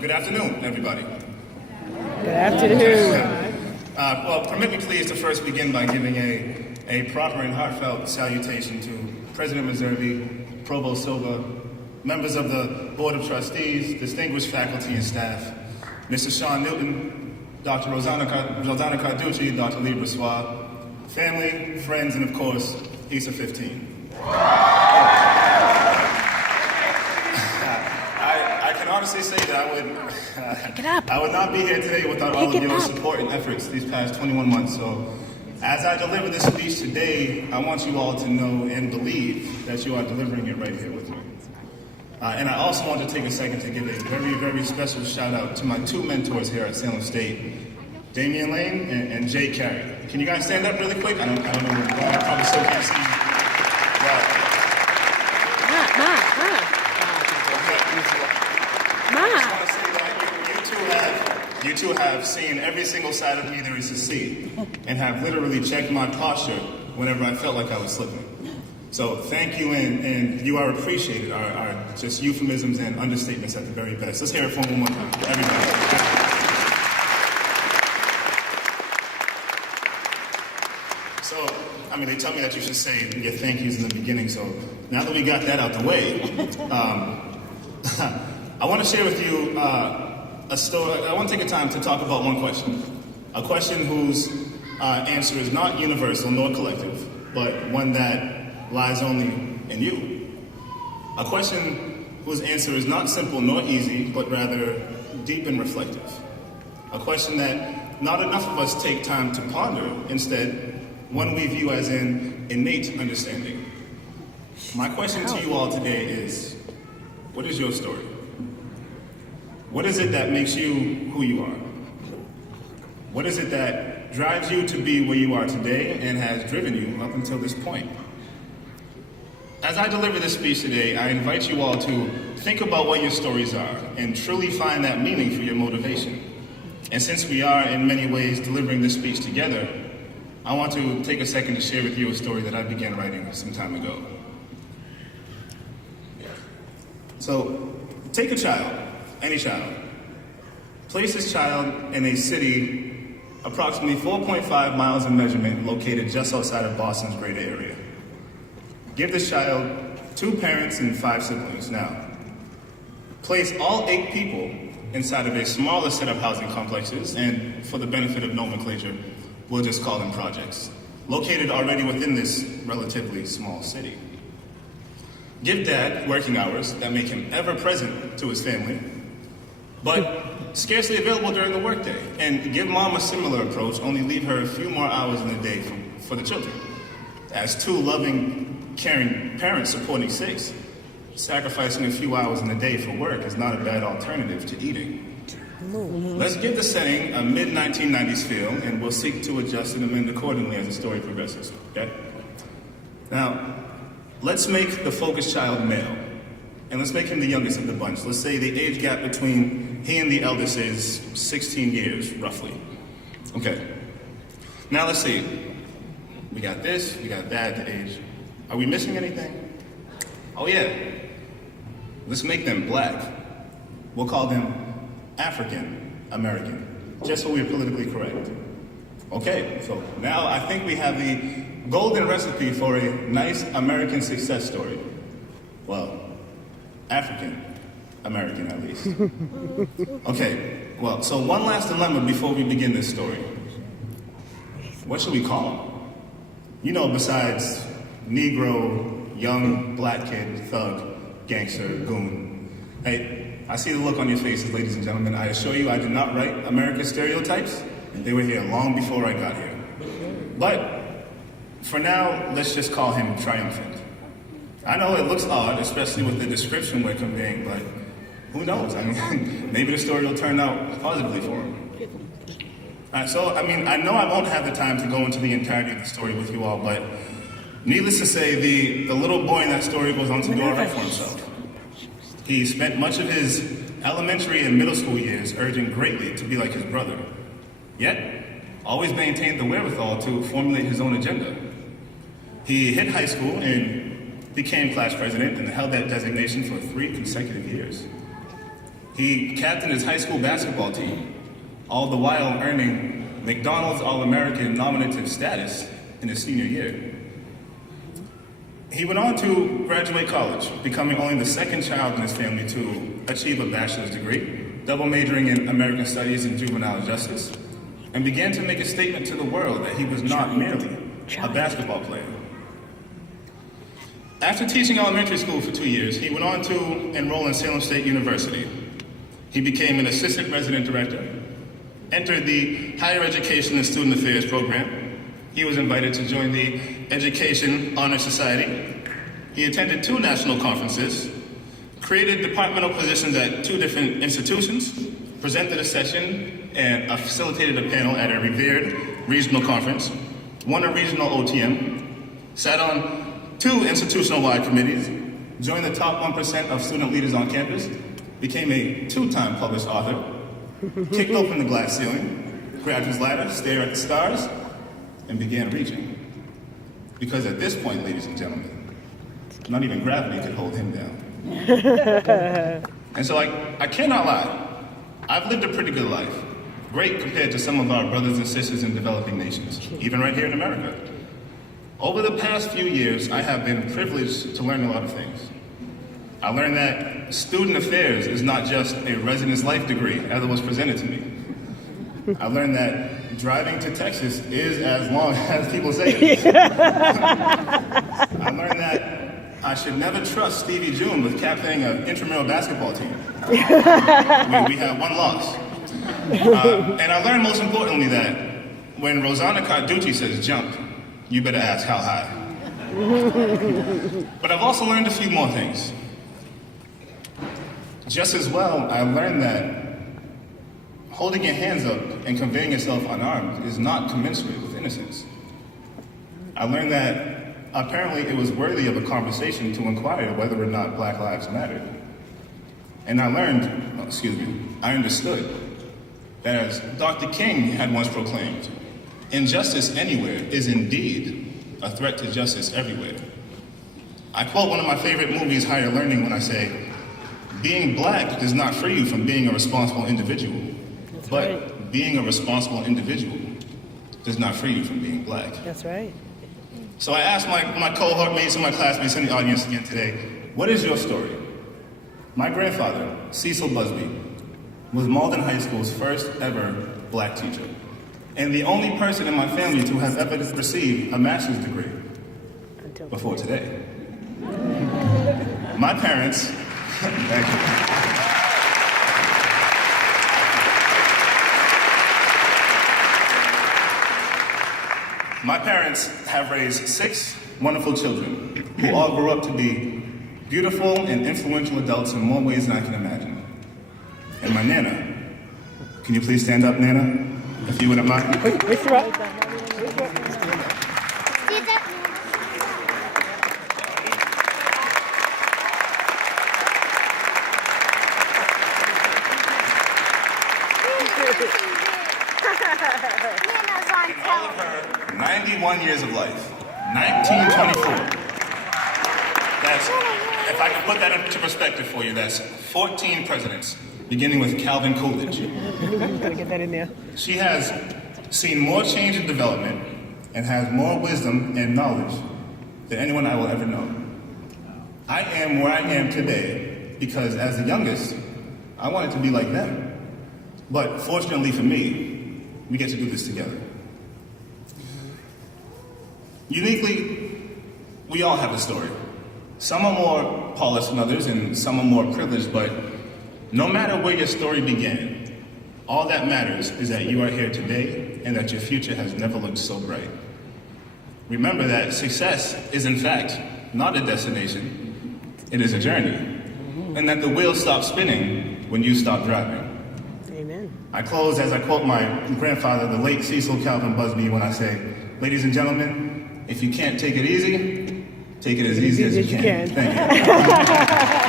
Good afternoon, everybody. Good afternoon. Well, permit me please to first begin by giving a proper and heartfelt salutation to President Meserve, Provost Silva, members of the Board of Trustees, distinguished faculty and staff, Mr. Sean Newton, Dr. Rosanna Carducci, Dr. Lee Brassois, family, friends, and of course, ESA 15. I can honestly say that I would not be here today without all of your support and efforts these past 21 months. So as I deliver this speech today, I want you all to know and believe that you are delivering it right here with me. And I also want to take a second to give a very, very special shout out to my two mentors here at Salem State, Damian Lane and Jay Carey. Can you guys stand up really quick? I don't know where I probably still can't see you. You two have seen every single side of me there is to see, and have literally checked my posture whenever I felt like I was slipping. So thank you, and you are appreciated. Are just euphemisms and understatements at the very best. Let's hear it for one more time, everybody. So, I mean, they tell me that you should say your thank yous in the beginning. So now that we got that out the way, I want to share with you a story. I want to take a time to talk about one question. A question whose answer is not universal nor collective, but one that lies only in you. A question whose answer is not simple nor easy, but rather deep and reflective. A question that not enough of us take time to ponder. Instead, one we view as an innate understanding. My question to you all today is, what is your story? What is it that makes you who you are? What is it that drives you to be where you are today and has driven you up until this point? As I deliver this speech today, I invite you all to think about what your stories are and truly find that meaning for your motivation. And since we are in many ways delivering this speech together, I want to take a second to share with you a story that I began writing some time ago. So, take a child, any child. Place this child in a city approximately 4.5 miles in measurement, located just outside of Boston's greater area. Give this child 2 parents and 5 siblings. Now, place all 8 people inside of a smaller set of housing complexes, and for the benefit of nomenclature, we'll just call them projects, located already within this relatively small city. Give dad working hours that make him ever present to his family, but scarcely available during the workday. And give mom a similar approach, only leave her a few more hours in the day for the children. As 2 loving, caring parents supporting 6, sacrificing a few hours in the day for work is not a bad alternative to eating. Let's give the setting a mid-1990s feel, and we'll seek to adjust and amend accordingly as the story progresses, okay? Now, let's make the focus child male, and let's make him the youngest of the bunch. Let's say the age gap between he and the eldest is 16 years, roughly. Okay. Now let's see. We got this, we got that, the age. Are we missing anything? Oh yeah. Let's make them black. We'll call them African American, just so we're politically correct. Okay, so now I think we have the golden recipe for a nice American success story. Well, African American at least. Okay, well, so one last dilemma before we begin this story. What should we call him? You know, besides Negro, young, black kid, thug, gangster, goon. Hey, I see the look on your faces, ladies and gentlemen. I assure you I did not write America's stereotypes. They were here long before I got here. But for now, let's just call him Triumphant. I know it looks odd, especially with the description we're conveying, but who knows? I mean, maybe the story will turn out positively for him. So, I mean, I know I won't have the time to go into the entirety of the story with you all, but needless to say, the little boy in that story goes on to do all right for himself. He spent much of his elementary and middle school years urging greatly to be like his brother, yet always maintained the wherewithal to formulate his own agenda. He hit high school and became class president and held that designation for 3 consecutive years. He captained his high school basketball team, all the while earning McDonald's All-American nominative status in his senior year. He went on to graduate college, becoming only the second child in his family to achieve a bachelor's degree, double majoring in American Studies and Juvenile Justice, and began to make a statement to the world that he was not merely a basketball player. After teaching elementary school for 2 years, he went on to enroll in Salem State University. He became an assistant resident director, entered the Higher Education and Student Affairs program. He was invited to join the Education Honor Society. He attended 2 national conferences, created departmental positions at 2 different institutions, presented a session and facilitated a panel at a revered regional conference, won a regional OTM, sat on 2 institutional-wide committees, joined the top 1% of student leaders on campus, became a 2-time published author, kicked open the glass ceiling, grabbed his ladder, stared at the stars, and began reaching. Because at this point, ladies and gentlemen, not even gravity could hold him down. And so I cannot lie, I've lived a pretty good life. Great compared to some of our brothers and sisters in developing nations, even right here in America. Over the past few years, I have been privileged to learn a lot of things. I learned that student affairs is not just a residence life degree, as it was presented to me. I learned that driving to Texas is as long as people say it is. I learned that I should never trust Stevie June with captaining an intramural basketball team. We have 1 loss. And I learned most importantly that when Rosanna Carducci says jump, you better ask how high. But I've also learned a few more things. Just as well, I learned that holding your hands up and conveying yourself unarmed is not commensurate with innocence. I learned that apparently it was worthy of a conversation to inquire whether or not Black Lives mattered. And I understood that as Dr. King had once proclaimed, injustice anywhere is indeed a threat to justice everywhere. I quote one of my favorite movies, Higher Learning, when I say, being black does not free you from being a responsible individual. But being a responsible individual does not free you from being black. That's right. So I asked my cohort mates and my classmates in the audience again today, what is your story? My grandfather, Cecil Busby, was Malden High School's first ever black teacher, and the only person in my family to have ever received a master's degree before today. My parents, thank you. My parents have raised 6 wonderful children who all grew up to be beautiful and influential adults in more ways than I can imagine. And my Nana, can you please stand up, Nana, if you wouldn't mind? In all of her 91 years of life, 1924. That's, if I can put that into perspective for you, that's 14 presidents, beginning with Calvin Coolidge. Gotta get that in there. She has seen more change and development and has more wisdom and knowledge than anyone I will ever know. I am where I am today because as the youngest, I wanted to be like them. But fortunately for me, we get to do this together. Uniquely, we all have a story. Some are more polished than others and some are more privileged, but no matter where your story began, all that matters is that you are here today and that your future has never looked so bright. Remember that success is in fact not a destination, it is a journey, and that the wheel stops spinning when you stop driving. Amen. I close as I quote my grandfather, the late Cecil Calvin Busby, when I say, ladies and gentlemen, if you can't take it easy, take it as easy as you can. Thank you.